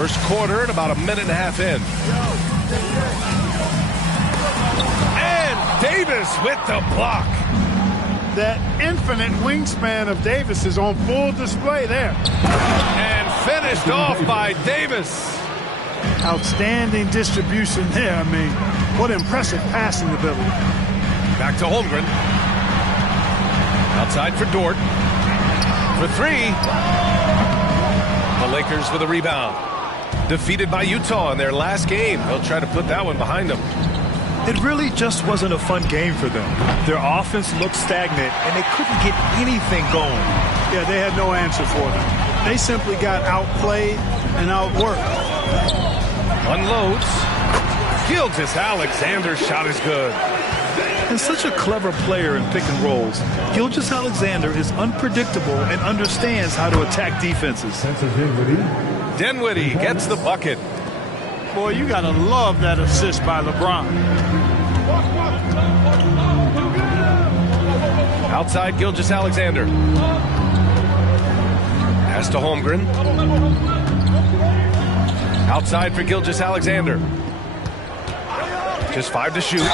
First quarter and about a minute and a half in. And Davis with the block. That infinite wingspan of Davis is on full display there. And finished off by Davis. Outstanding distribution there. I mean, what impressive passing ability. Back to Holmgren. Outside for Dort. For three. The Lakers with a rebound. Defeated by Utah in their last game. They'll try to put that one behind them. It really just wasn't a fun game for them. Their offense looked stagnant, and they couldn't get anything going. Yeah, they had no answer for them. They simply got outplayed and outworked. Unloads. Gilgeous-Alexander's shot is good. And such a clever player in pick and rolls, Gilgeous-Alexander is unpredictable and understands how to attack defenses. Dinwiddie gets the bucket. Boy, you got to love that assist by LeBron. Outside Gilgeous-Alexander. Pass to Holmgren. Outside for Gilgeous-Alexander. Just 5 to shoot.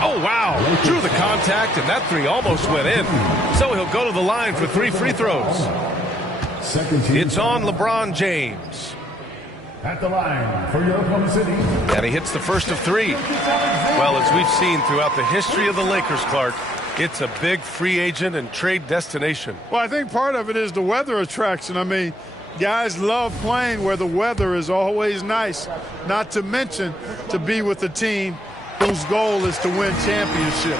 Oh, wow. Drew the contact, and that three almost went in. So he'll go to the line for 3 free throws. It's on LeBron James. At the line for Oklahoma City. And he hits the first of 3. Well, as we've seen throughout the history of the Lakers, Clark, it's a big free agent and trade destination. Well, I think part of it is the weather attraction. I mean, guys love playing where the weather is always nice, not to mention to be with a team whose goal is to win championship.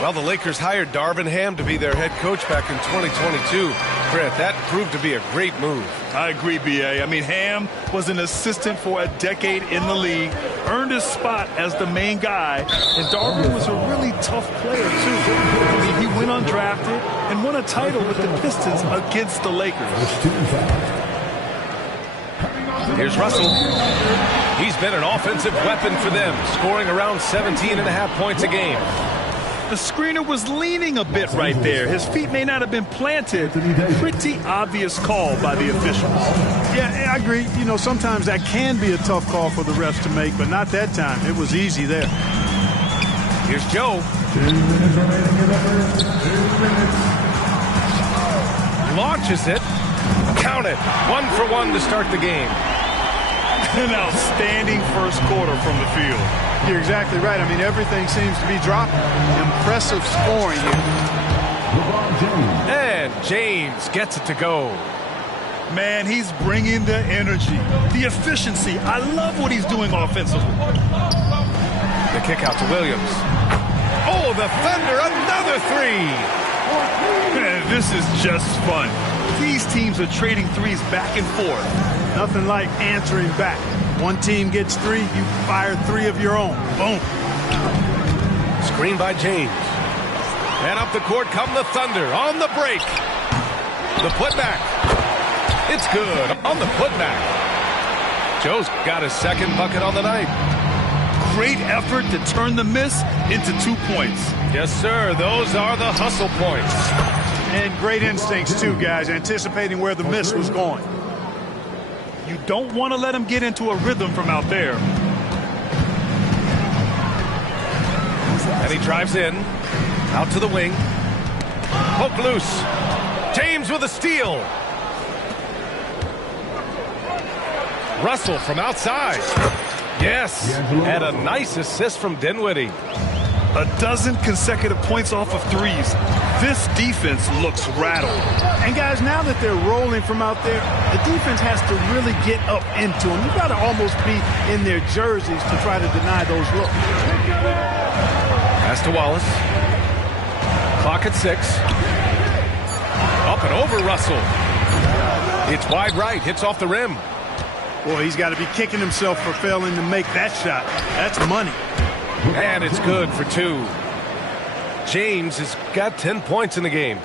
Well, the Lakers hired Darvin Ham to be their head coach back in 2022. Brett, that proved to be a great move. I agree, B.A. I mean, Ham was an assistant for a decade in the league, earned his spot as the main guy, and Darvin was a really tough player, too. I mean, he went undrafted and won a title with the Pistons against the Lakers. Here's Russell. He's been an offensive weapon for them, scoring around 17.5 points a game. The screener was leaning a bit right there. His feet may not have been planted. Pretty obvious call by the officials. Yeah, I agree. You know, sometimes that can be a tough call for the refs to make, but not that time. It was easy there. Here's Joe. 2 minutes remaining in the first. 2 minutes. Launches it. Count it. 1 for 1 to start the game. An outstanding first quarter from the field. You're exactly right. I mean, everything seems to be dropping. Impressive scoring here. And James gets it to go. Man, he's bringing the energy, the efficiency. I love what he's doing offensively. The kick out to Williams. Oh, the Thunder, another 3. Man, this is just fun. These teams are trading threes back and forth. Nothing like answering back. One team gets 3, you fire 3 of your own. Boom. Screen by James. And up the court come the Thunder on the break. The putback. It's good on the putback. Joe's got his second bucket on the night. Great effort to turn the miss into 2 points. Yes, sir. Those are the hustle points. And great instincts, too, guys, anticipating where the miss was going. You don't want to let him get into a rhythm from out there. And he drives in. Out to the wing. Poke loose. James with a steal. Russell from outside. Yes. And a nice assist from Dinwiddie. 12 consecutive points off of threes. This defense looks rattled. And guys, now that they're rolling from out there, the defense has to really get up into them. You've got to almost be in their jerseys to try to deny those looks. Pass to Wallace. Clock at 6. Up and over Russell. It's wide right. Hits off the rim. Boy, he's got to be kicking himself for failing to make that shot. That's money. And it's good for 2. James has got 10 points in the game.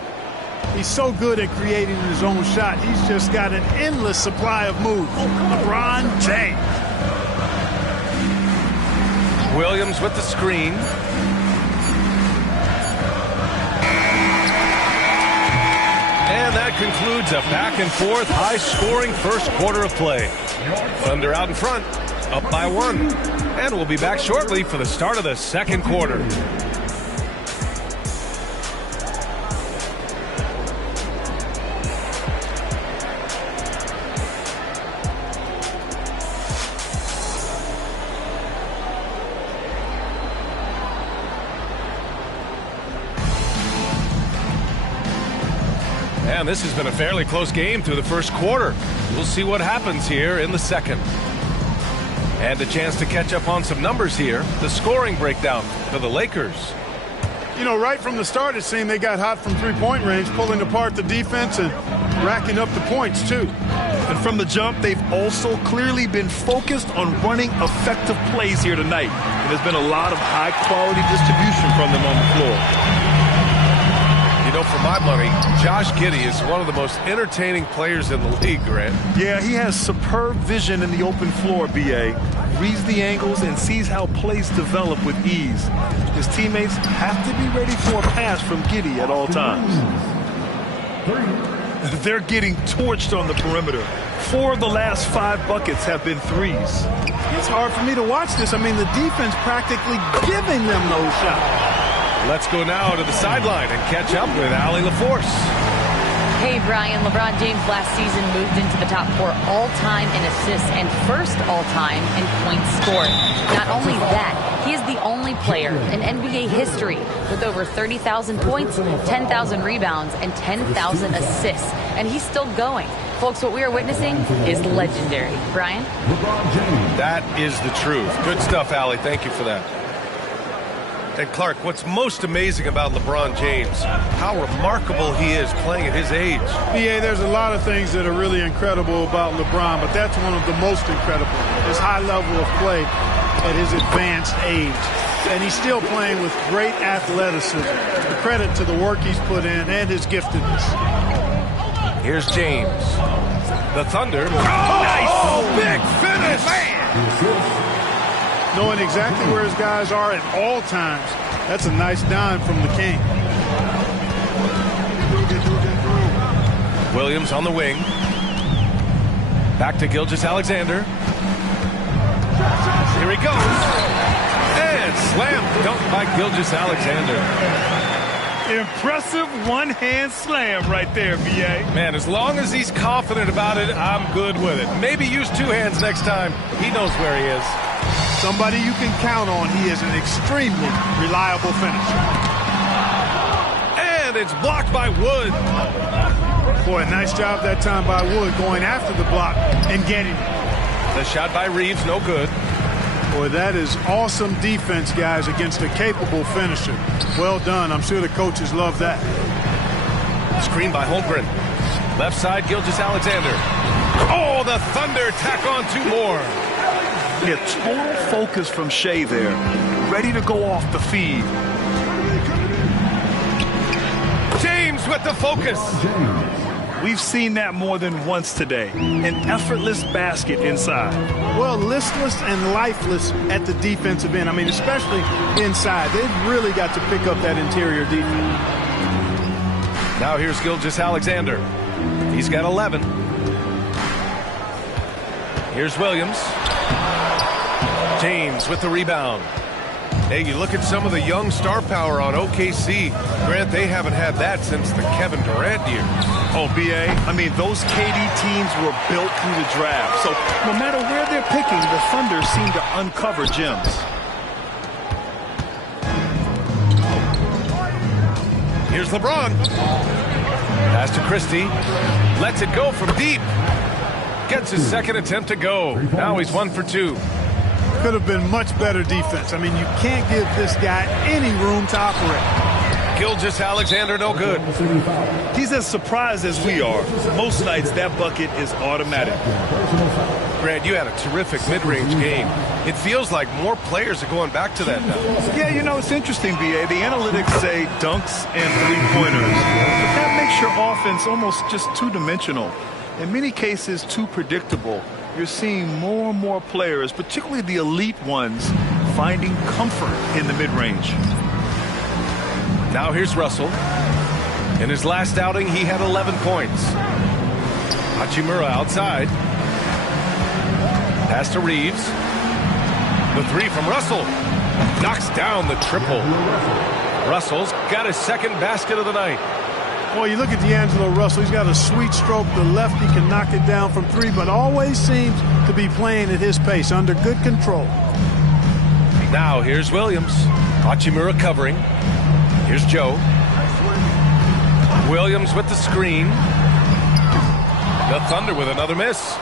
He's so good at creating his own shot. He's just got an endless supply of moves. LeBron James. Williams with the screen. And that concludes a back-and-forth, high-scoring first quarter of play. Thunder out in front, up by 1. And we'll be back shortly for the start of the second quarter. And this has been a fairly close game through the first quarter. We'll see what happens here in the second. And a chance to catch up on some numbers here. The scoring breakdown for the Lakers. You know, right from the start, it seemed they got hot from three-point range, pulling apart the defense and racking up the points, too. And from the jump, they've also clearly been focused on running effective plays here tonight. And there's been a lot of high-quality distribution from them on the floor. You know, for my money, Josh Giddey is one of the most entertaining players in the league, Grant. Yeah, he has superb vision in the open floor, B.A. Reads the angles and sees how plays develop with ease. His teammates have to be ready for a pass from Giddey at all times. They're getting torched on the perimeter. 4 of the last 5 buckets have been threes. It's hard for me to watch this. I mean, the defense practically giving them those shots. Let's go now to the sideline and catch up with Allie LaForce. Hey, Brian. LeBron James last season moved into the top 4 all-time in assists and first all-time in points scored. Not only that, he is the only player in NBA history with over 30,000 points, 10,000 rebounds, and 10,000 assists. And he's still going. Folks, what we are witnessing is legendary. Brian? That is the truth. Good stuff, Allie. Thank you for that. And Clark, what's most amazing about LeBron James, how remarkable he is playing at his age. BA, there's a lot of things that are really incredible about LeBron, but that's one of the most incredible. His high level of play at his advanced age. And he's still playing with great athleticism. The credit to the work he's put in and his giftedness. Here's James. The Thunder. Oh, nice! Oh, big finish! Man! Knowing exactly where his guys are at all times. That's a nice dime from the King. Williams on the wing. Back to Gilgeous-Alexander. Here he goes. And slam dunked by Gilgeous-Alexander. Impressive one-hand slam right there, B.A. Man, as long as he's confident about it, I'm good with it. Maybe use 2 hands next time. He knows where he is. Somebody you can count on. He is an extremely reliable finisher. And it's blocked by Wood. Boy, nice job that time by Wood going after the block and getting it. The shot by Reeves, no good. Boy, that is awesome defense, guys, against a capable finisher. Well done. I'm sure the coaches love that. Screen by Holmgren. Left side, Gilgeous-Alexander. Oh, the Thunder tack on 2 more. Yeah, total focus from Shea there. Ready to go off the feed. James with the focus. We've seen that more than once today. An effortless basket inside. Well, listless and lifeless at the defensive end. I mean, especially inside. They've really got to pick up that interior defense. Now here's Gilgeous-Alexander. He's got 11. Here's Williams. James with the rebound. Hey, you look at some of the young star power on OKC. Grant, they haven't had that since the Kevin Durant years. Oh, B.A., I mean, those KD teams were built through the draft. So no matter where they're picking, the Thunder seem to uncover gems. Here's LeBron. Pass to Christie. Lets it go from deep. Gets his second attempt to go. Now he's 1 for 2. Could have been much better defense. I mean, you can't give this guy any room to operate. Gilgeous-Alexander, no good. He's as surprised as we are. Most nights, that bucket is automatic. Grant, you had a terrific mid-range game. It feels like more players are going back to that now. Yeah, you know, it's interesting, B.A. The analytics say dunks and three-pointers. But that makes your offense almost just two-dimensional. In many cases, too predictable. You're seeing more and more players, particularly the elite ones, finding comfort in the mid-range. Now here's Russell. In his last outing, he had 11 points. Hachimura outside. Pass to Reeves. The three from Russell. Knocks down the triple. Russell's got his second basket of the night. Well, you look at D'Angelo Russell. He's got a sweet stroke. The lefty can knock it down from three, but always seems to be playing at his pace, under good control. Now here's Williams. Hachimura covering. Here's Joe. Williams with the screen. The Thunder with another miss.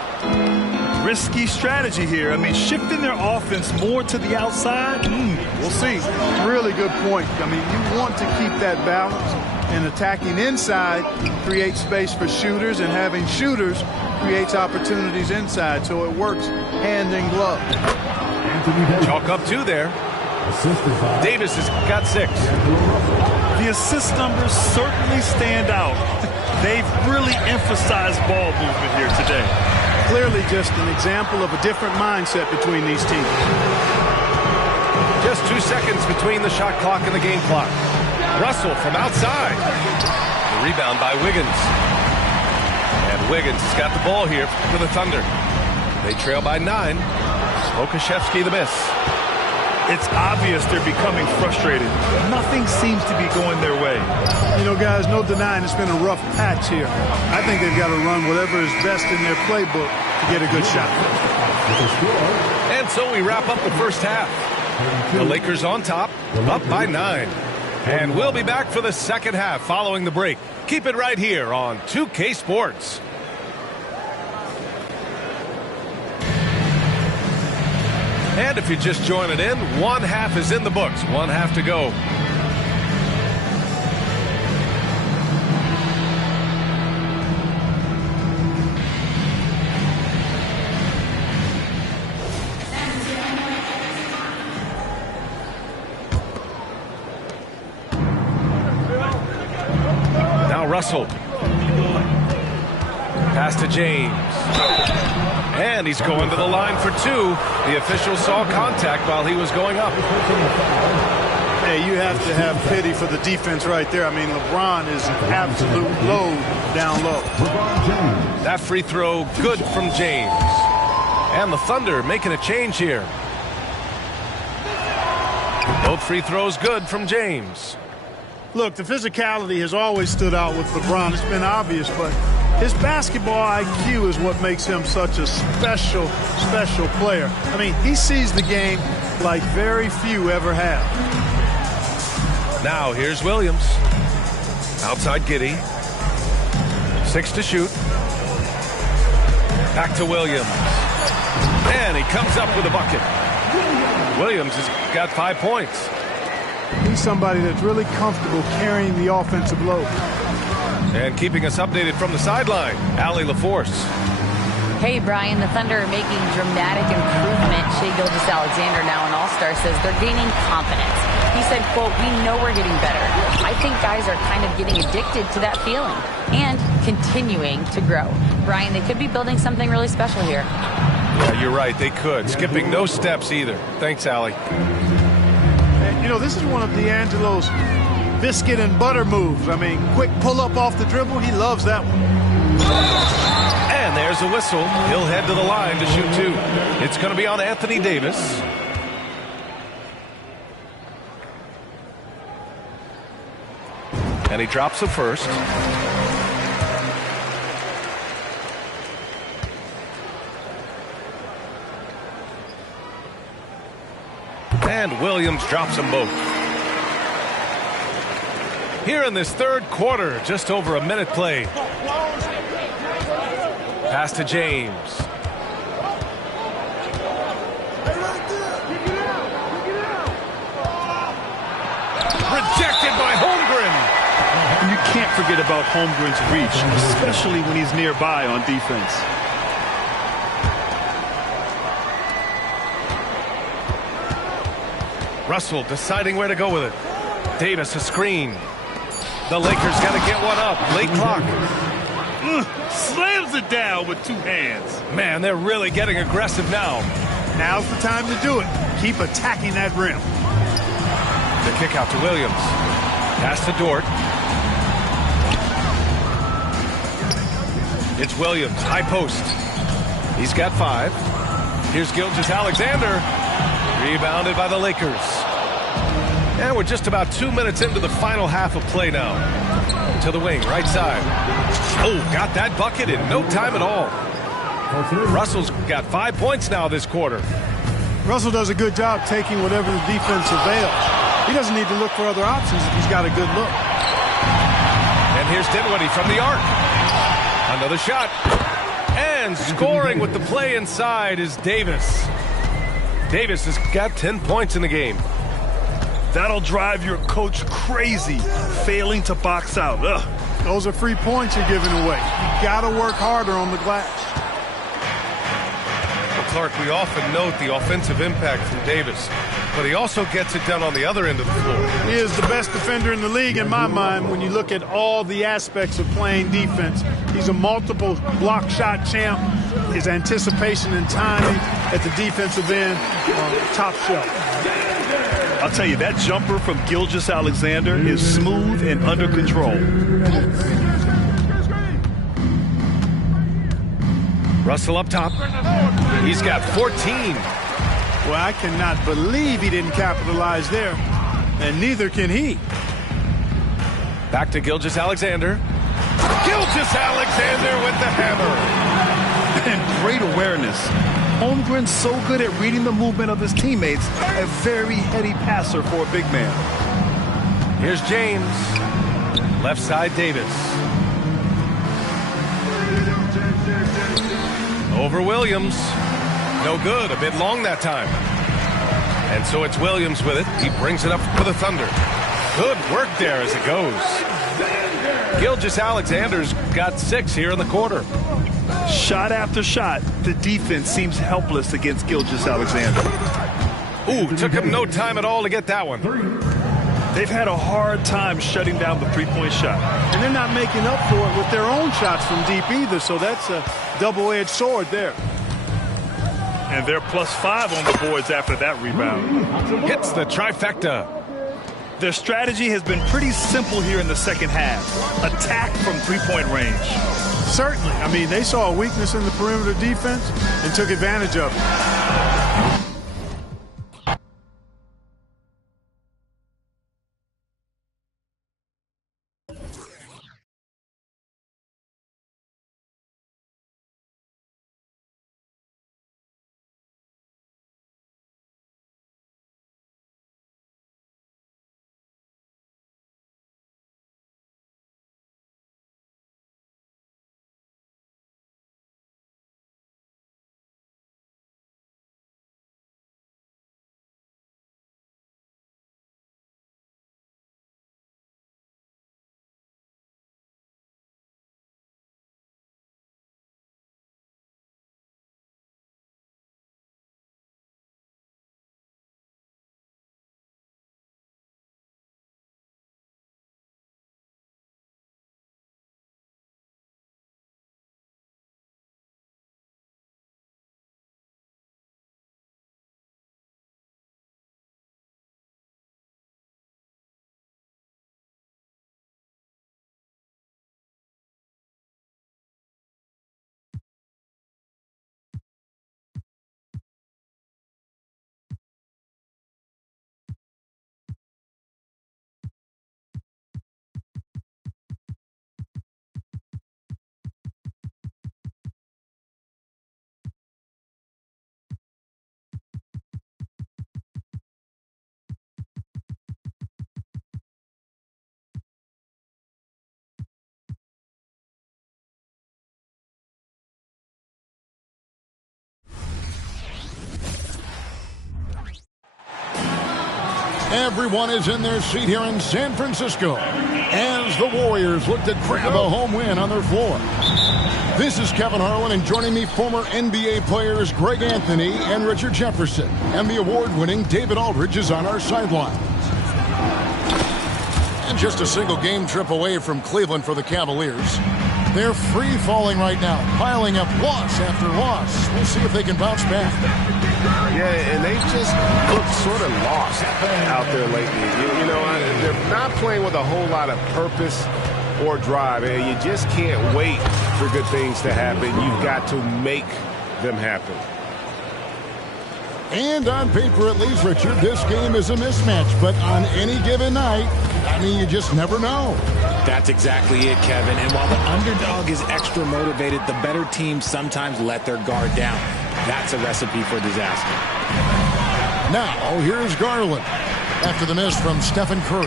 Risky strategy here. I mean, shifting their offense more to the outside. We'll see. Really good point. I mean, you want to keep that balance, and attacking inside creates space for shooters, and having shooters creates opportunities inside, so it works hand in glove. Chalk up two there. Davis has got 6. The assist numbers certainly stand out. They've really emphasized ball movement here today. Clearly just an example of a different mindset between these teams. Just 2 seconds between the shot clock and the game clock. Russell from outside. The rebound by Wiggins. And Wiggins has got the ball here for the Thunder. They trail by 9. Okashevsky the miss. It's obvious they're becoming frustrated. Nothing seems to be going their way. You know, guys, no denying it's been a rough patch here. I think they've got to run whatever is best in their playbook to get a good shot. And so we wrap up the first half. The Lakers on top, up by 9. And we'll be back for the second half following the break. Keep it right here on 2K Sports. And if you just join it in, one half is in the books. One half to go. Now Russell. Pass to James. And he's going to the line for 2. The official saw contact while he was going up. Hey, you have to have pity for the defense right there. I mean, LeBron is an absolute load down low. That free throw good from James. And the Thunder making a change here. Both free throws good from James. Look, the physicality has always stood out with LeBron. It's been obvious, but his basketball IQ is what makes him such a special player. I mean, he sees the game like very few ever have. Now here's Williams. Outside Giddey. 6 to shoot. Back to Williams. And he comes up with a bucket. Williams has got 5 points. He's somebody that's really comfortable carrying the offensive load. And keeping us updated from the sideline, Allie LaForce. Hey, Brian, the Thunder are making dramatic improvement. Shai Gilgeous-Alexander, now an All-Star, says they're gaining confidence. He said, quote, "We know we're getting better. I think guys are kind of getting addicted to that feeling and continuing to grow." Brian, they could be building something really special here. Yeah, you're right. They could. Skipping no steps either. Thanks, Allie. And, you know, this is one of D'Angelo's biscuit and butter moves. I mean, quick pull-up off the dribble. He loves that one. And there's a whistle. He'll head to the line to shoot 2. It's going to be on Anthony Davis. And he drops the first. And Williams drops them both. Here in this third quarter, just over a minute played. Pass to James. Rejected by Holmgren. And you can't forget about Holmgren's reach, especially when he's nearby on defense. Russell deciding where to go with it. Davis a screen. The Lakers got to get one up. Late clock. Slams it down with 2 hands. Man, they're really getting aggressive now. Now's the time to do it. Keep attacking that rim. The kick out to Williams. Pass to Dort. It's Williams, high post. He's got 5. Here's Gilgeous-Alexander. Rebounded by the Lakers. And we're just about 2 minutes into the final half of play now. To the wing, right side. Oh, got that bucket in no time at all. Russell's got 5 points now this quarter. Russell does a good job taking whatever the defense avails. He doesn't need to look for other options if he's got a good look. And here's Dinwiddie from the arc. Another shot. And scoring with the play inside is Davis. Davis has got 10 points in the game. That'll drive your coach crazy, failing to box out. Ugh. Those are free points you're giving away. You got to work harder on the glass. Well, Clark, we often note the offensive impact from Davis, but he also gets it done on the other end of the floor. He is the best defender in the league in my mind when you look at all the aspects of playing defense. He's a multiple block shot champ. His anticipation and timing at the defensive end, top shelf. I'll tell you, that jumper from Gilgeous-Alexander is smooth and under control. Russell up top. He's got 14. Well, I cannot believe he didn't capitalize there, and neither can he. Back to Gilgeous-Alexander. Gilgeous-Alexander with the hammer. And great awareness. Holmgren's so good at reading the movement of his teammates. A very heady passer for a big man. Here's James. Left side, Davis. Over Williams. No good. A bit long that time. And so it's Williams with it. He brings it up for the Thunder. Good work there as it goes. Gilgeous-Alexander's got 6 here in the quarter. Shot after shot, the defense seems helpless against Gilgeous-Alexander. Ooh, took him no time at all to get that one. They've had a hard time shutting down the three-point shot. And they're not making up for it with their own shots from deep either, so that's a double-edged sword there. And they're +5 on the boards after that rebound. Hits the trifecta. Their strategy has been pretty simple here in the second half. Attack from three-point range. Certainly. I mean, they saw a weakness in the perimeter defense and took advantage of it. Everyone is in their seat here in San Francisco as the Warriors look to grab a home win on their floor. This is Kevin Harlan, and joining me, former NBA players Greg Anthony and Richard Jefferson. And the award-winning David Aldridge is on our sideline. And just a single game trip away from Cleveland for the Cavaliers. They're free-falling right now, piling up loss after loss. We'll see if they can bounce back. Yeah, and they just look sort of lost out there lately. You know, they're not playing with a whole lot of purpose. or drive, and you just can't wait for good things to happen. You've got to make them happen. And on paper, at least, Richard, this game is a mismatch. But on any given night, I mean, you just never know. That's exactly it, Kevin. And while the underdog is extra motivated, the better teams sometimes let their guard down. That's a recipe for disaster. Now, here's Garland after the miss from Stephen Curry.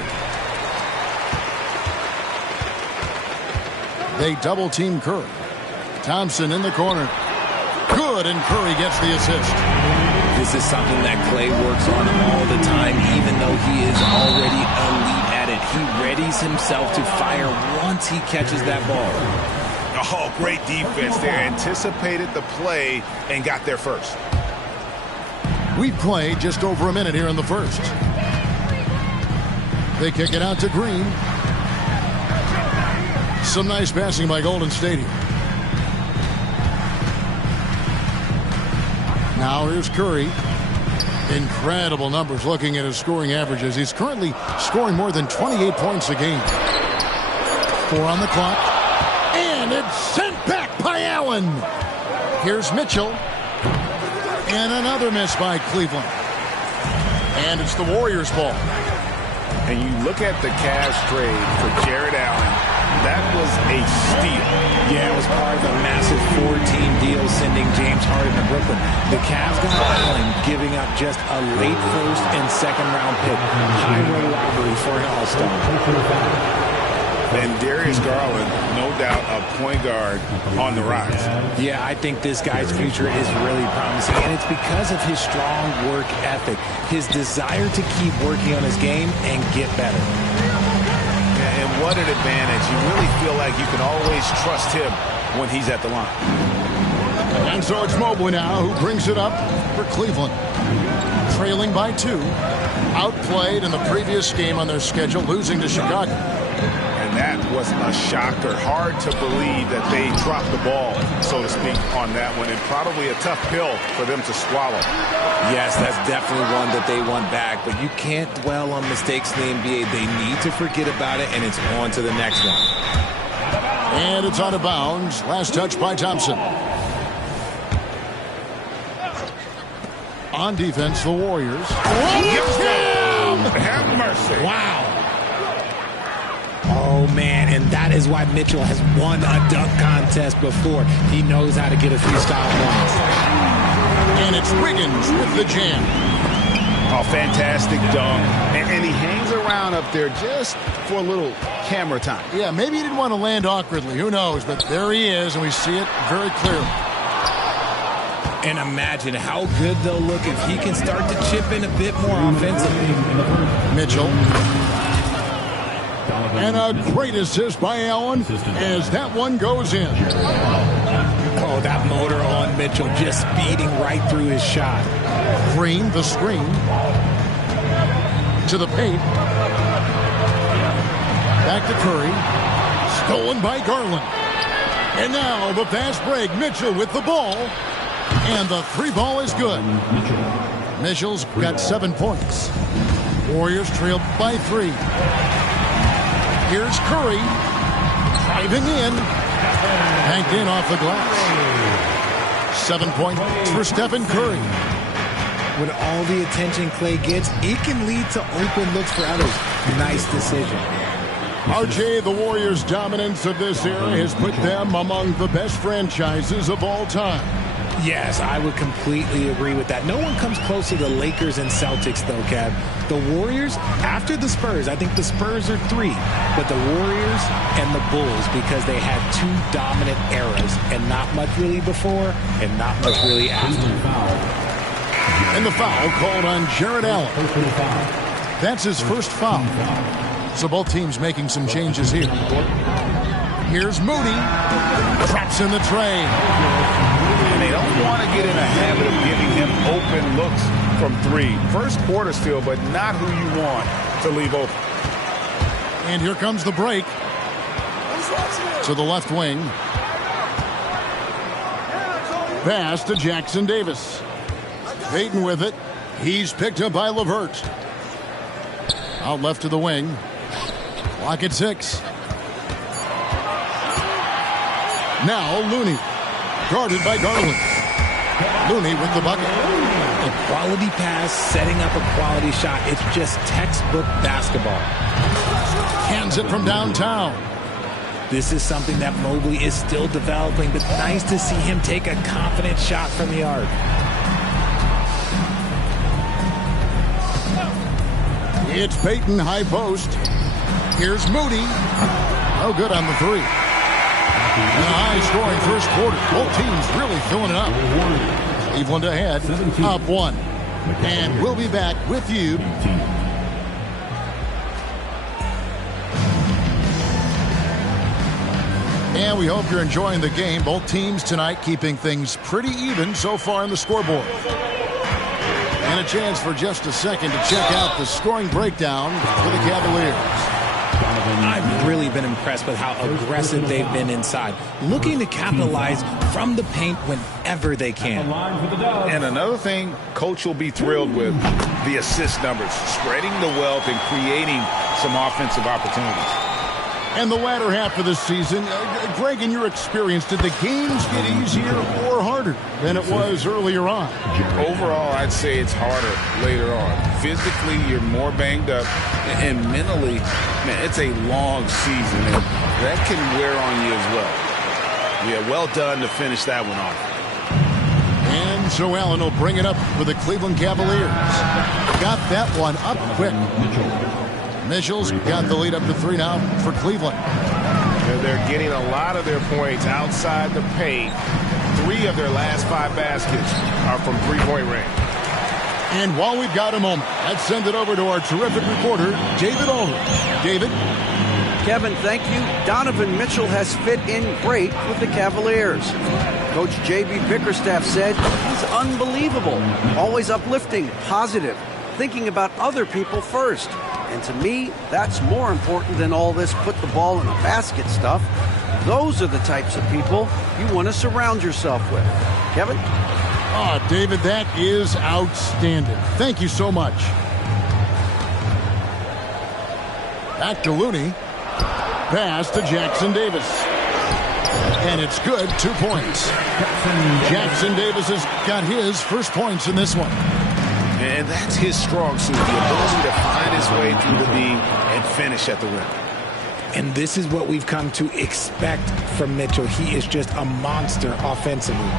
They double-team Curry. Thompson in the corner. Good, and Curry gets the assist. This is something that Clay works on all the time, even though he is already elite at it. He readies himself to fire once he catches that ball. Oh, great defense there. Anticipated the play and got there first. We've played just over a minute here in the first. They kick it out to Green. Some nice passing by Golden State here. Now here's Curry. Incredible numbers looking at his scoring averages. He's currently scoring more than 28 points a game. 4 on the clock. And it's sent back by Allen. Here's Mitchell. And another miss by Cleveland. And it's the Warriors' ball. And you look at the Cavs trade for Jared Allen. That was a steal. Yeah, it was part of a massive 4-team deal sending James Harden to Brooklyn. The Cavs got Allen, giving up just a late first and second round pick. High-road robbery for an all-star. And Darius Garland, no doubt, a point guard on the rise. Yeah, I think this guy's future is really promising, and it's because of his strong work ethic, his desire to keep working on his game and get better. And what an advantage. You really feel like you can always trust him when he's at the line. And so it's Mobley now who brings it up for Cleveland. Trailing by 2. Outplayed in the previous game on their schedule, losing to Chicago. And that was a shocker. Hard to believe that they dropped the ball, so to speak, on that one. And probably a tough pill for them to swallow. Yes, that's definitely one that they want back. But you can't dwell on mistakes in the NBA. They need to forget about it, and it's on to the next one. And it's out of bounds. Last touch by Thompson. On defense, the Warriors. Have mercy. Wow. Oh, man, and that is why Mitchell has won a dunk contest before. He knows how to get a few style points. And it's Wiggins with the jam. Oh, fantastic dunk. And he hangs around up there just for a little camera time. Yeah, maybe he didn't want to land awkwardly. Who knows? But there he is, and we see it very clearly. And imagine how good they'll look if he can start to chip in a bit more offensively. Mitchell. And a great assist by Allen as that one goes in. Oh, that motor on Mitchell just speeding right through his shot. Green, the screen. To the paint. Back to Curry. Stolen by Garland. And now the fast break. Mitchell with the ball. And the 3-ball is good. Mitchell's got 7 points. Warriors trail by 3. Here's Curry. Driving in. Banked in off the glass. 7 points for Stephen Curry. With all the attention Clay gets, it can lead to open looks for others. Nice decision. RJ, the Warriors' dominance of this era has put them among the best franchises of all time. Yes, I would completely agree with that. No one comes close to the Lakers and Celtics, though, Kev. The Warriors, after the Spurs, I think the Spurs are 3, but the Warriors and the Bulls, because they had 2 dominant eras, and not much really before, and not much really after. And the foul called on Jared Allen. That's his first foul. So both teams making some changes here. Here's Moody. Traps in the tray. And they don't want to get in a habit of giving him open looks from 3. First quarter still, but not who you want to leave open. And here comes the break. To the left wing. Pass to Jackson Davis. Payton with it. He's picked up by LeVert. Out left to the wing. Clock at 6. Now Looney, guarded by Garland. Looney with the bucket. A quality pass, setting up a quality shot. It's just textbook basketball. Hands it from downtown. This is something that Mobley is still developing, but nice to see him take a confident shot from the arc. It's Peyton, high post. Here's Moody. No good on the three. And a high-scoring first quarter. Both teams really filling it up. Cleveland ahead, up one. And we'll be back with you. And we hope you're enjoying the game. Both teams tonight keeping things pretty even so far in the scoreboard. And a chance for just a second to check out the scoring breakdown for the Cavaliers. I've really been impressed with how aggressive they've been inside, looking to capitalize from the paint whenever they can. And another thing Coach will be thrilled with, the assist numbers, spreading the wealth and creating some offensive opportunities. And the latter half of the season, Greg, in your experience, did the games get easier or harder than it was earlier on? Overall, I'd say it's harder later on. Physically, you're more banged up, and mentally, man, it's a long season, and that can wear on you as well. Yeah, well done to finish that one off. And so Allen will bring it up for the Cleveland Cavaliers. Got that one up quick. Mitchell's got the lead up to 3 now for Cleveland. They're getting a lot of their points outside the paint. 3 of their last 5 baskets are from three-point range. And while we've got a moment, let's send it over to our terrific reporter, David Aldridge. David? Kevin, thank you. Donovan Mitchell has fit in great with the Cavaliers. Coach J.B. Bickerstaff said he's unbelievable, always uplifting, positive, thinking about other people first. And to me, that's more important than all this put the ball in the basket stuff. Those are the types of people you want to surround yourself with. Kevin? Oh, David, that is outstanding. Thank you so much. Back to Looney. Pass to Jackson Davis. And it's good, 2 points. Jackson Davis has got his first points in this one. And that's his strong suit, the ability to find his way through the D and finish at the rim. And this is what we've come to expect from Mitchell. He is just a monster offensively.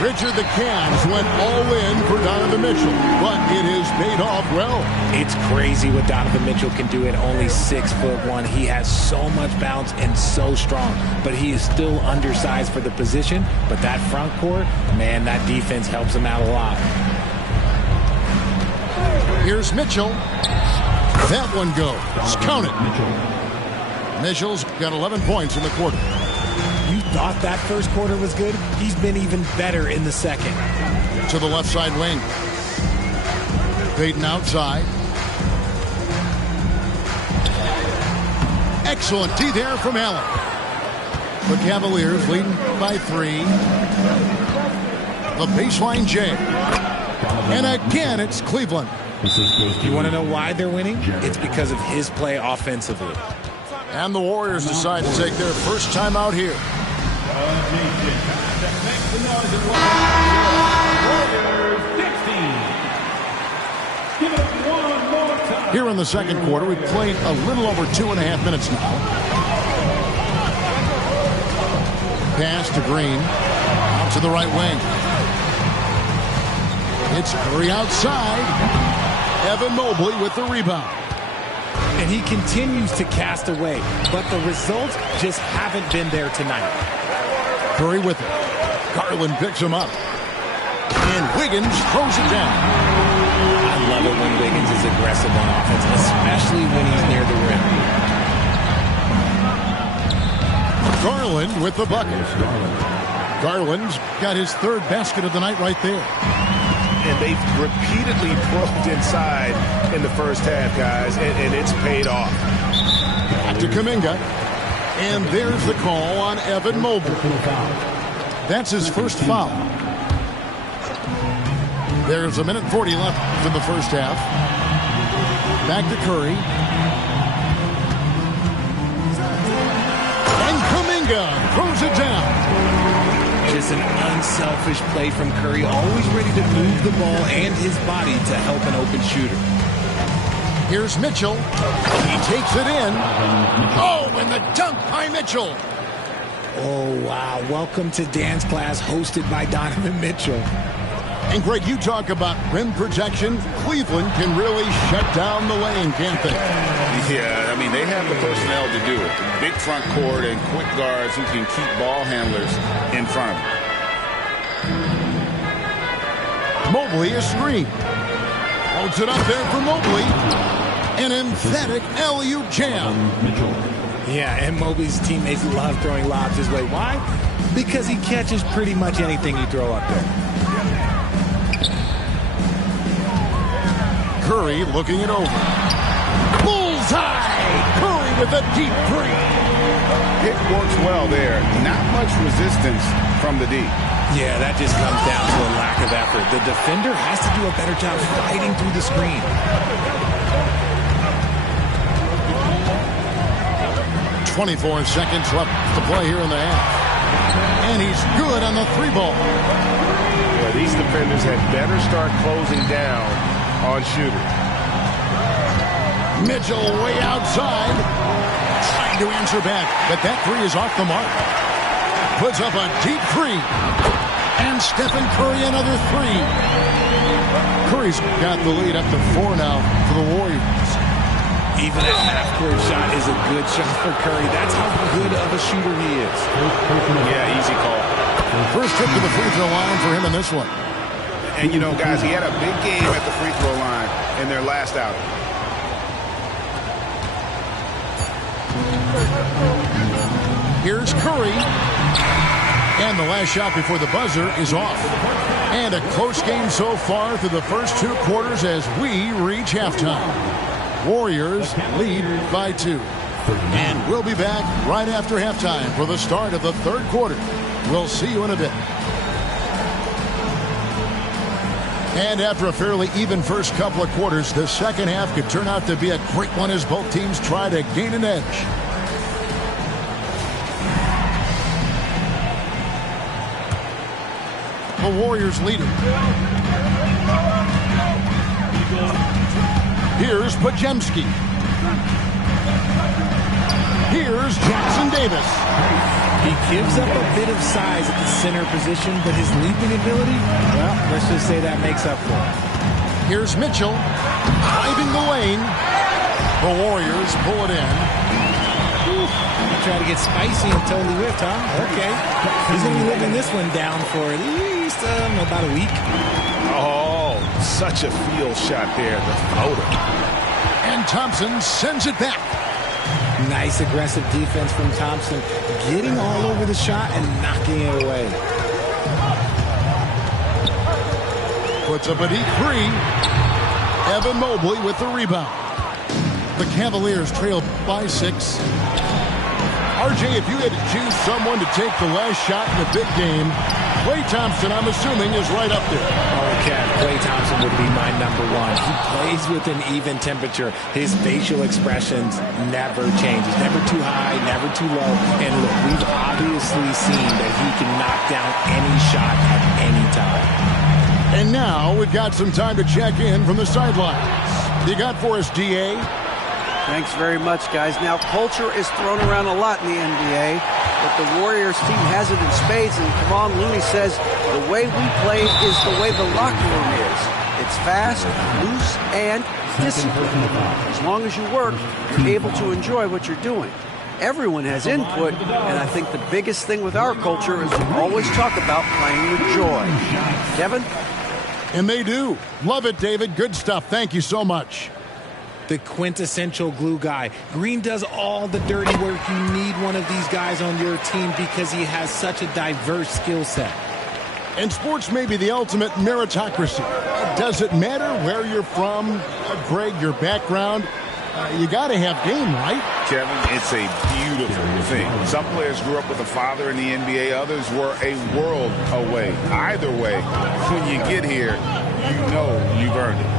Richard, the Cavs went all in for Donovan Mitchell, but it has paid off well. It's crazy what Donovan Mitchell can do at only 6'1". He has so much bounce and so strong, but he is still undersized for the position. But that front court, man, that defense helps him out a lot. Here's Mitchell. That one goes. Count it. Mitchell's got 11 points in the quarter. You thought that first quarter was good? He's been even better in the second. To the left side wing. Peyton outside. Excellent D there from Allen. The Cavaliers leading by 3. The baseline J. And again, it's Cleveland. You want to know why they're winning? It's because of his play offensively. And the Warriors decide to take their first time out here. Here in the second quarter, we've played a little over 2.5 minutes now. Pass to Green. Out to the right wing. It's Curry outside. Evan Mobley with the rebound. And he continues to cast away, but the results just haven't been there tonight. Curry with it. Garland picks him up. And Wiggins throws it down. I love it when Wiggins is aggressive on offense, especially when he's near the rim. Garland with the bucket. Garland's got his 3rd basket of the night right there. And they've repeatedly probed inside in the first half, guys, and it's paid off. Back to Kuminga. And there's the call on Evan Mobley. That's his first foul. There's 1:40 left in the first half. Back to Curry. And Kuminga throws it down. Just an unselfish play from Curry, always ready to move the ball and his body to help an open shooter. Here's Mitchell. He takes it in. Oh, and the dunk by Mitchell. Oh, wow. Welcome to dance class hosted by Donovan Mitchell. And, Greg, you talk about rim protection. Cleveland can really shut down the lane, can't they? Yeah, I mean, they have the personnel to do it. Big front court and quick guards who can keep ball handlers in front of them. Mobley is screen. Holds it up there for Mobley. An emphatic alley-oop jam. Yeah, and Mobley's teammates love throwing lobs his way. Why? Because he catches pretty much anything you throw up there. Curry looking it over. Bullseye! Curry with a deep three. It works well there. Not much resistance from the D. Yeah, that just comes down to a lack of effort. The defender has to do a better job fighting through the screen. 24 seconds left to play here in the half. And he's good on the three ball. Yeah, these defenders had better start closing down on shooters. Mitchell way outside. Trying to answer back, but that three is off the mark. Puts up a deep three. And Stephen Curry another three. Curry's got the lead up to 4 now for the Warriors. Even a half-court shot is a good shot for Curry. That's how good of a shooter he is. Yeah, easy call. First trip to the free throw line for him in this one. And, you know, guys, he had a big game at the free throw line in their last outing. Here's Curry. And the last shot before the buzzer is off. And a close game so far through the first 2 quarters as we reach halftime. Warriors lead by 2. And we'll be back right after halftime for the start of the third quarter. We'll see you in a bit. And after a fairly even first couple of quarters, the second half could turn out to be a great one as both teams try to gain an edge. The Warriors leader. Here's Pajemski. Here's Jackson Davis. He gives up a bit of size at the center position, but his leaping ability, well, let's just say that makes up for it. Here's Mitchell driving the lane. The Warriors pull it in. You try to get spicy and totally whipped, huh? Okay. He's going to be living this one down for at least about a week. Oh, such a field shot there, the floater. And Thompson sends it back. Nice aggressive defense from Thompson, getting all over the shot and knocking it away. Puts up a deep three. Evan Mobley with the rebound. The Cavaliers trail by 6. RJ, if you had to choose someone to take the last shot in a big game, Klay Thompson, I'm assuming, is right up there. Oh, Kev, Klay Thompson would be my number 1. He plays with an even temperature. His facial expressions never change. He's never too high, never too low. And look, we've obviously seen that he can knock down any shot at any time. And now we've got some time to check in from the sidelines. You got for us, DA? Thanks very much, guys. Now, culture is thrown around a lot in the NBA, but the Warriors team has it in spades, and Kevon Looney says the way we play is the way the locker room is. It's fast, loose, and disciplined. As long as you work, you're able to enjoy what you're doing. Everyone has input, and I think the biggest thing with our culture is we always talk about playing with joy. Kevin? And they do. Love it, David. Good stuff. Thank you so much. The quintessential glue guy. Green does all the dirty work. You need one of these guys on your team because he has such a diverse skill set. And sports may be the ultimate meritocracy. Does it matter where you're from, Greg, your background? You got to have game, right? Kevin, it's a beautiful thing. Some players grew up with a father in the NBA. Others were a world away. Either way, when you get here, you know you've earned it.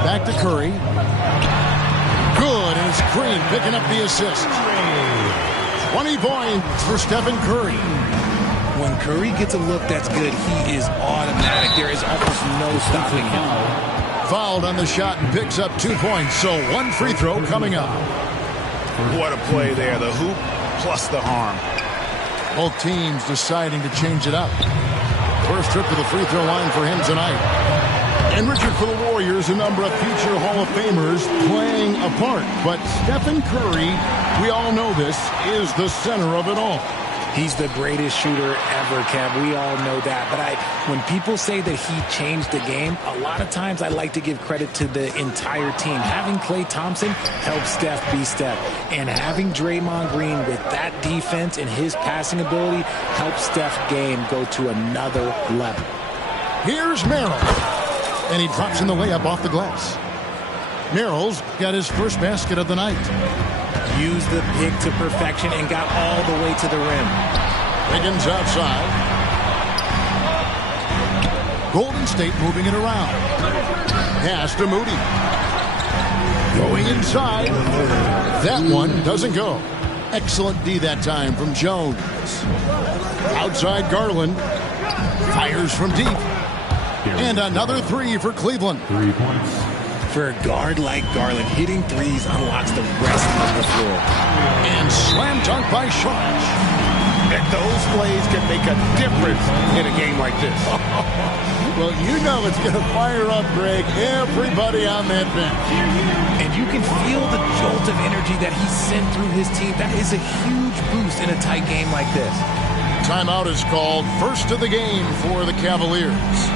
Back to Curry. Good, and it's Green picking up the assist. 20 points for Stephen Curry. When Curry gets a look that's good, he is automatic. There is almost no stopping him. Fouled on the shot and picks up 2 points, so 1 free throw coming up. What a play there. The hoop plus the harm. Both teams deciding to change it up. First trip to the free throw line for him tonight. And Richard, for the Warriors, a number of future Hall of Famers playing a part. But Stephen Curry, we all know this, is the center of it all. He's the greatest shooter ever, Kev. We all know that. But when people say that he changed the game, a lot of times I like to give credit to the entire team. Having Klay Thompson help Steph be Steph. And having Draymond Green with that defense and his passing ability helps Steph's game go to another level. Here's Merrill. And he drops in the layup off the glass. Merrill's got his first basket of the night. Used the pick to perfection and got all the way to the rim. Wiggins outside. Golden State moving it around. Pass to Moody. Going inside. That one doesn't go. Excellent D that time from Jones. Outside Garland. Fires from deep. And another 3 for Cleveland. 3 points. For a guard like Garland, hitting threes unlocks the rest of the floor. And slam dunk by Sharp. And those plays can make a difference in a game like this. Well, you know it's going to fire up, Greg, everybody on that bench. And you can feel the jolt of energy that he sent through his team. That is a huge boost in a tight game like this. Timeout is called. First of the game for the Cavaliers.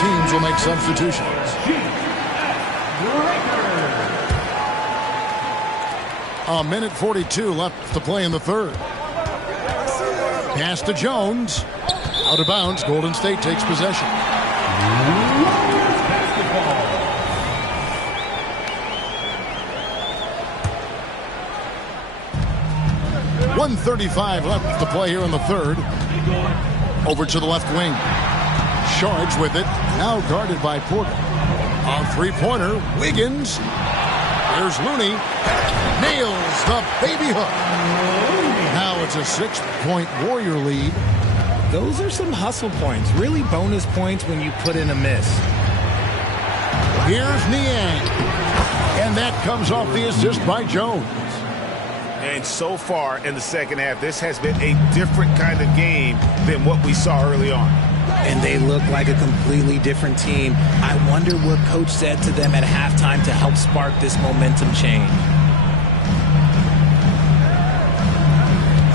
Teams will make substitutions. A minute 42 left to play in the third. Pass to Jones. Out of bounds. Golden State takes possession. 1:35 left to play here in the third. Over to the left wing. Charge with it. Now guarded by Porter. On three-pointer, Wiggins. Here's Looney. Nails the baby hook. Now it's a 6-point Warrior lead. Those are some hustle points. Really bonus points when you put in a miss. Here's Niang. And that comes off the assist by Jones. And so far in the second half, this has been a different kind of game than what we saw early on. And they look like a completely different team. I wonder what coach said to them at halftime to help spark this momentum change.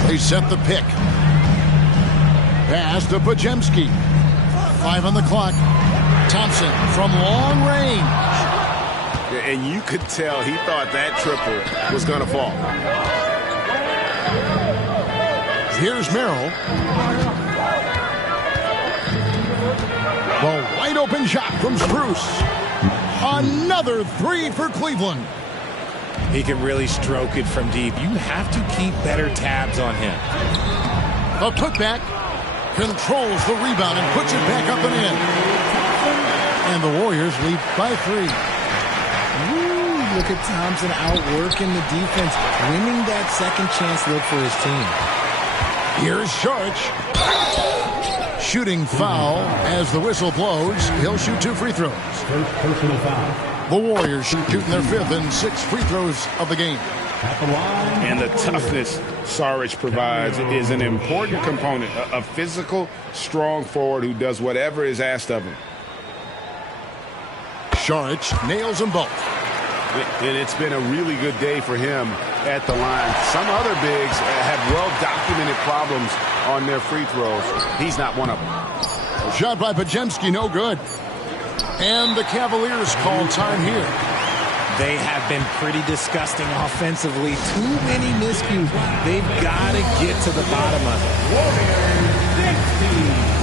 They set the pick. Pass to Pajemski. 5 on the clock. Thompson from long range. And you could tell he thought that triple was going to fall. Here's Merrill. The wide open shot from Spruce. Another 3 for Cleveland. He can really stroke it from deep. You have to keep better tabs on him. The putback controls the rebound and puts it back up and in. And the Warriors lead by 3. Ooh, look at Thompson outworking the defense, winning that second chance look for his team. Here's Sharch. Shooting foul as the whistle blows. He'll shoot 2 free throws. First personal foul. The Warriors shooting their 5th and 6th free throws of the game. At the line. And the toughness Saric provides is an important component. A physical, strong forward who does whatever is asked of him. Saric nails them both. And it's been a really good day for him at the line. Some other bigs have well-documented problems on their free throws. He's not one of them. Shot by Pajemski, no good. And the Cavaliers call time here. They have been pretty disgusting offensively. Too many miscues. They've got to get to the bottom of it. Warriors 60.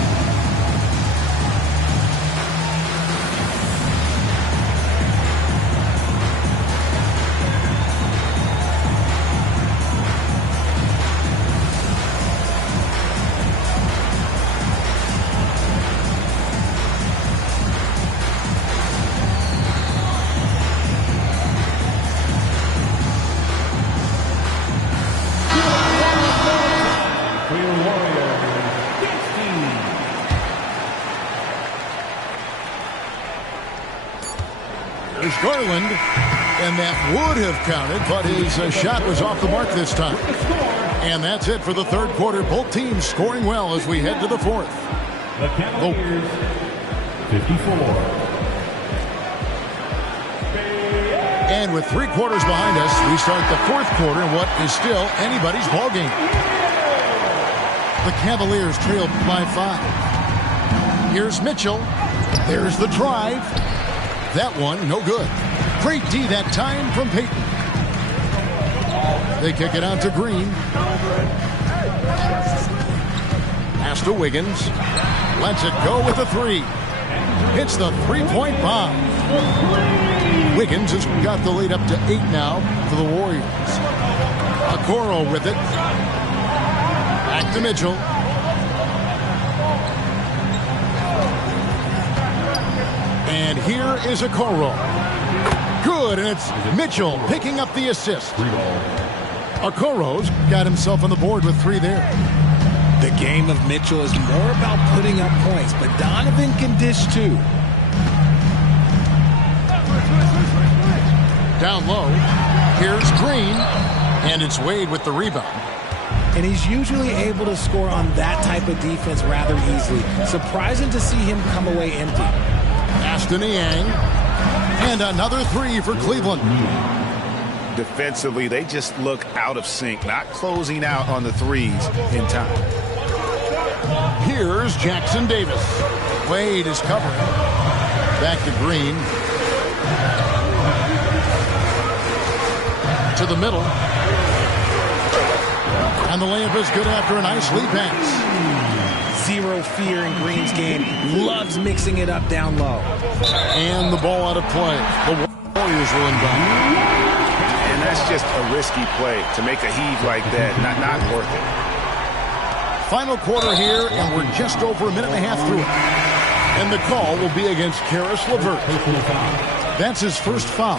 Garland, and that would have counted, but his shot was off the mark this time. And that's it for the third quarter. Both teams scoring well as we head to the fourth. The Cavaliers, 54. And with 3 quarters behind us, we start the fourth quarter in what is still anybody's ball game. The Cavaliers trail by 5. Here's Mitchell. There's the drive. That one, no good. Great D that time from Payton. They kick it out to Green. Pass to Wiggins. Lets it go with the 3. Hits the 3-point bomb. Wiggins has got the lead up to 8 now for the Warriors. Okoro with it. Back to Mitchell. And here is Okoro. Good, and it's Mitchell picking up the assist. Okoro's got himself on the board with 3 there. The game of Mitchell is more about putting up points, but Donovan can dish too. Down low, here's Green, and it's Wade with the rebound. And he's usually able to score on that type of defense rather easily. Surprising to see him come away empty. Pass to Niang, and another 3 for Cleveland. Defensively, they just look out of sync, not closing out on the threes in time. Here's Jackson Davis. Wade is covering. Back to Green. To the middle. And the layup is good after a nice lead pass. Zero fear in Green's game. Loves mixing it up down low. And the ball out of play. The Warriors will inbound. And that's just a risky play. To make a heave like that, not worth it. Final quarter here, and we're just over a minute and a half through it. And the call will be against Karis LeVert. That's his first foul.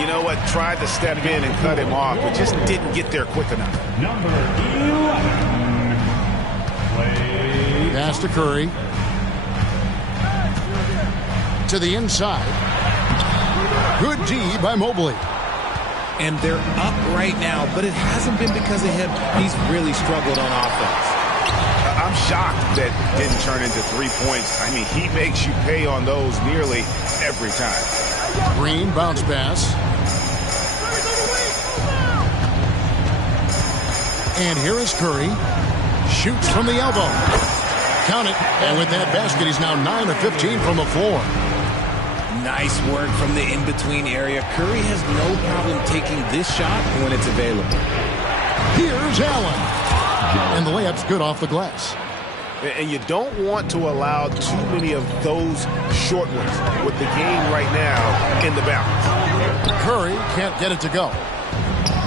You know what? Tried to step in and cut him off, but just didn't get there quick enough. Number 11. Pass to Curry. To the inside. Good D by Mobley. And they're up right now, but it hasn't been because of him. He's really struggled on offense. I'm shocked that didn't turn into 3 points. I mean, he makes you pay on those nearly every time. Green bounce pass. And here is Curry. Shoots from the elbow. Count it. And with that basket, he's now 9 of 15 from the floor. Nice work from the in-between area. Curry has no problem taking this shot when it's available. Here's Allen. And the layup's good off the glass. And you don't want to allow too many of those short ones with the game right now in the balance. Curry can't get it to go.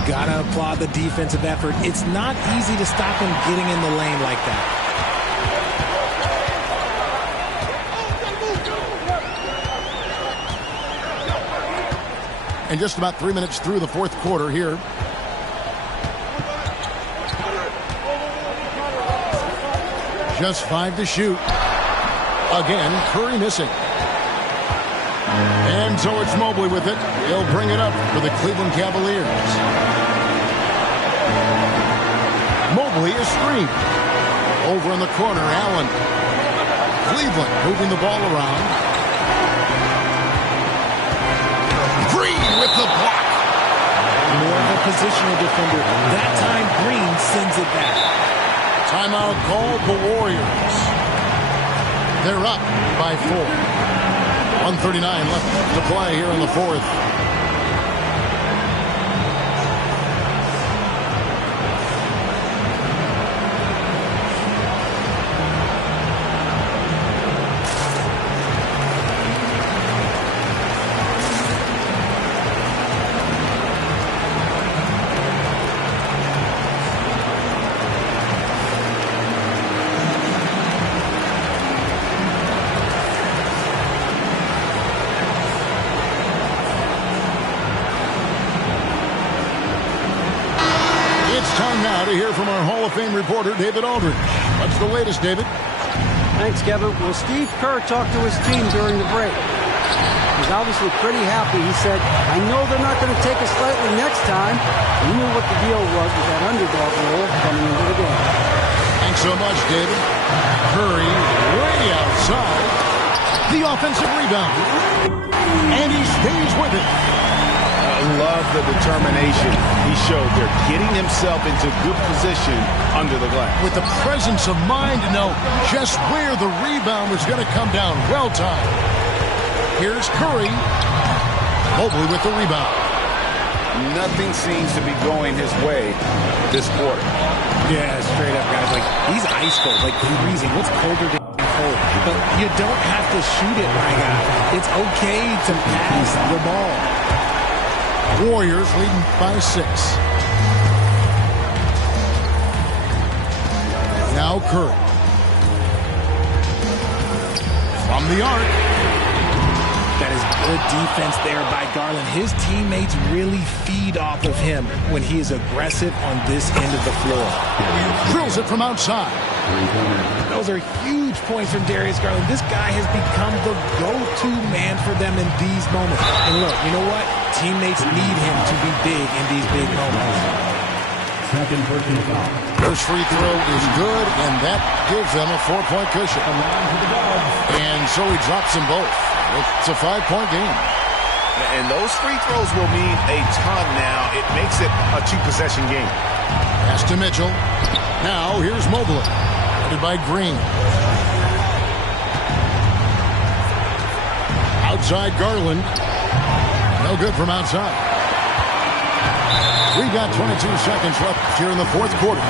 Gotta applaud the defensive effort. It's not easy to stop him getting in the lane like that. And just about 3 minutes through the fourth quarter here. Just 5 to shoot. Again, Curry missing. And so it's Mobley with it. He'll bring it up for the Cleveland Cavaliers. Mobley is screened. Over in the corner, Allen. Cleveland moving the ball around. Green with the block. More of a positional defender. That time, Green sends it back. Timeout called the Warriors. They're up by 4. 1:39 left to play here in the fourth. To hear from our Hall of Fame reporter, David Aldridge. What's the latest, David? Thanks, Kevin. Well, Steve Kerr talked to his team during the break. He's obviously pretty happy. He said, I know they're not going to take us lightly next time. He knew what the deal was with that underdog role coming into the game. Thanks so much, David. Curry way outside. The offensive rebound. And he stays with it. I love the determination he showed there, getting himself into good position under the glass. With the presence of mind to know just where the rebound was going to come down. Well timed. Here's Curry. Mobley with the rebound. Nothing seems to be going his way this quarter. Yeah, straight up, guys. Like, he's ice cold, like freezing. What's colder than cold? But you don't have to shoot it, my guy. It's okay to pass the ball. Warriors leading by 6. Now Curry. From the arc. That is good defense there by Garland. His teammates really feed off of him when he is aggressive on this end of the floor. Drills it from outside. Those are huge points from Darius Garland. This guy has become the go-to man for them in these moments. And look, you know what? Teammates need him to be big in these big moments. Second personal foul. First free throw is good, and that gives them a 4-point cushion. And so he drops them both. It's a 5-point game. And those free throws will mean a ton now. It makes it a 2-possession game. Pass to Mitchell. Now here's Mobley. Headed by Green. Outside Garland. No good from outside. We've got 22 seconds left here in the fourth quarter.